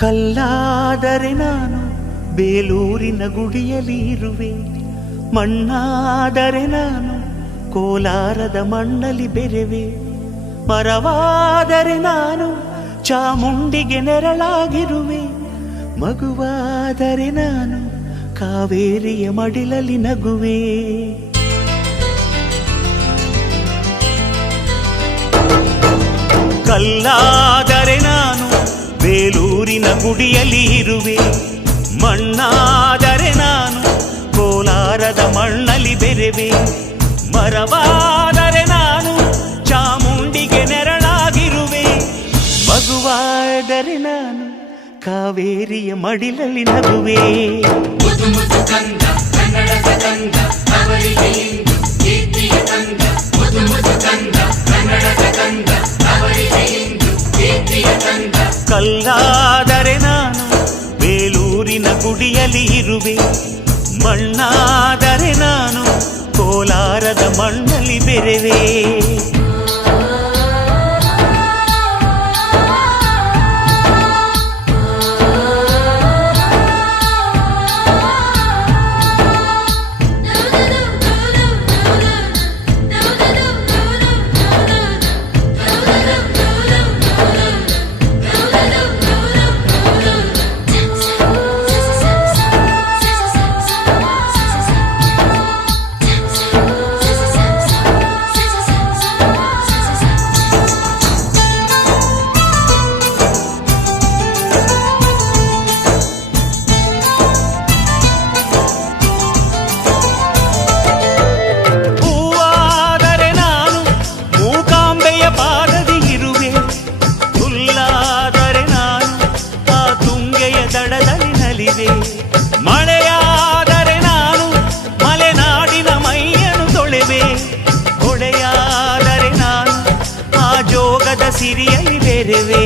ಕಲ್ಲಾದರೆ ನಾನು ಬೇಲೂರಿನ ಗುಡಿಯಲ್ಲಿ ಇರುವೆ, ಮಣ್ಣಾದರೆ ನಾನು ಕೋಲಾರದ ಮಣ್ಣಲ್ಲಿ ಬೆರೆವೆ, ಮರವಾದರೆ ನಾನು ಚಾಮುಂಡಿಗೆ ನೆರಳಾಗಿರುವೆ, ಮಗುವಾದರೆ ನಾನು ಕಾವೇರಿಯ ಮಡಿಲಲ್ಲಿ ನಗುವೆ. ಕಲ್ಲಾದರೆ ನಾನು ಬೇಲೂರಿನ ಗುಡಿಯಲ್ಲಿ ಇರುವೆ, ಮಣ್ಣಾದರೆ ನಾನು ಕೋಲಾರದ ಮಣ್ಣಲ್ಲಿ ಬೆರೆವೆ, ಮರವಾದರೆ ನಾನು ಚಾಮುಂಡಿಗೆ ನೆರಳಾಗಿರುವೆ, ಮಗುವಾದರೆ ನಾನು ಕಾವೇರಿಯ ಮಡಿಲಲ್ಲಿ ನಗುವೆ. ಕಲ್ಲಾದರೆ ನಾನು ಬೇಲೂರಿನ ಗುಡಿಯಲ್ಲಿ ಇರುವೆ, ಮಣ್ಣಾದರೆ ನಾನು ಕೋಲಾರದ ಮಣ್ಣಲ್ಲಿ ಬೆರೆವೆ. ಮಳೆಯಾದರೆ ನಾನು ಮಲೆನಾಡಿನ ಮೈಯನ್ನು ತೊಳೆವೆ, ಹೊಳೆಯಾದರೆ ನಾನು ಆ ಜೋಗದ ಸಿರಿಯಲ್ಲಿ ಬೆರೆವೆ.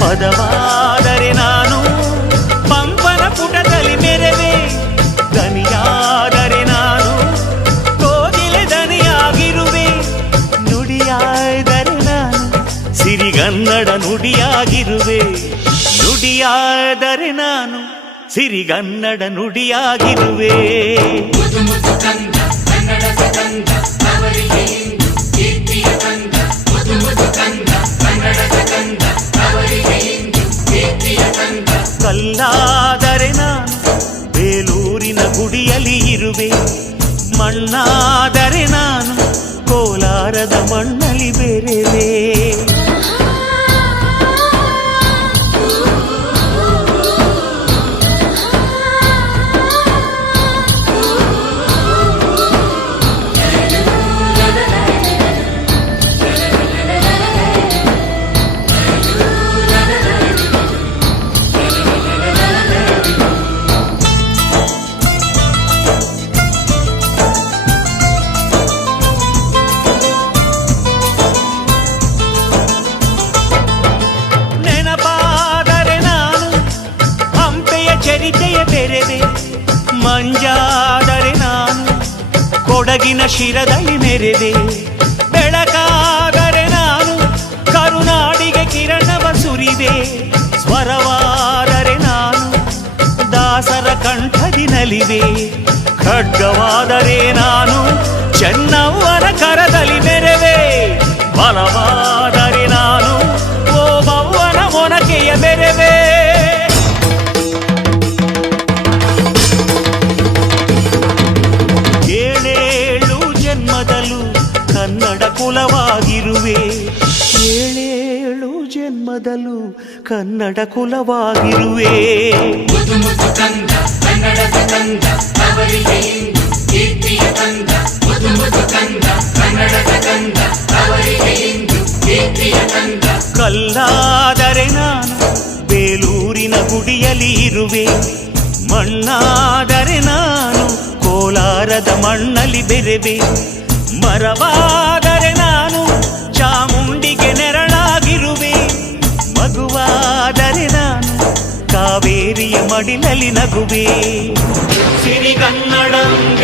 ಪದವಾದರೆ ನಾನು ಪಂಪನ ಪುಟದಲ್ಲಿ ಮೆರೆವೆ, ದನಿಯಾದರೆ ನಾನು ಕೋಗಿಲೆ ದನಿಯಾಗಿರುವೆ, ನುಡಿಯಾದರೆ ನಾನು ಸಿರಿಗನ್ನಡ ನುಡಿಯಾಗಿರುವೆ, ನುಡಿಯಾದರೆ ನಾನು ಸಿರಿಗನ್ನಡ ನುಡಿಯಾಗಿರುವೆ. ಕಲ್ಲಾದರೆ ನಾನು ಬೇಲೂರಿನ ಗುಡಿಯಲ್ಲಿ ಇರುವೆ, ಮಣ್ಣಾದರೆ ನಾನು ಕೋಲಾರದ ಮಣ್ಣಲ್ಲಿ ಬೆರೆವೆ. ಚರಿತೆಯ ಬೆರೆವೆ, ಮಂಜಾದರೆ ನಾನು ಕೊಡಗಿನ ಶಿರದಲ್ಲಿ ಮೆರೆವೆ, ಬೆಳಕಾದರೆ ನಾನು ಕರುನಾಡಿಗೆ ಕಿರಣವ ಸುರಿವೆ, ಸ್ವರವಾದರೆ ನಾನು ದಾಸರ ಕಂಠದಿ ನಲಿವೆ, ಖಡ್ಗವಾದರೆ ನಾನು ಚೆನ್ನವ್ವನ ಕರದಲ್ಲಿ ಮೆರೆವೆ, ಬಲವಾದರೆ ನಾನು ಓಬವ್ವನ ಮೊನಕೆಯ ಬೆರೆವೆ. ಕನ್ನಡ ಕುಲವಾಗಿರುವೆ, ಏಳೇಳು ಜನ್ಮದಲ್ಲೂ ಕನ್ನಡ ಕುಲವಾಗಿರುವೆ. ಕಲ್ಲಾದರೆ ನಾನು ಬೇಲೂರಿನ ಗುಡಿಯಲ್ಲಿ ಇರುವೆ, ಮಣ್ಣಾದರೆ ನಾನು ಕೋಲಾರದ ಮಣ್ಣಲ್ಲಿ ಬೆರೆವೆ, ಮರವಾದರೆ ನಾನು ಚಾಮುಂಡಿಗೆ ನೆರಳಾಗಿರುವೆ, ಮಗುವಾದರೆ ನಾನು ಕಾವೇರಿಯ ಮಡಿಲಲ್ಲಿ ನಗುವೆ. ಸಿರಿಗನ್ನಡ ಗಂಗ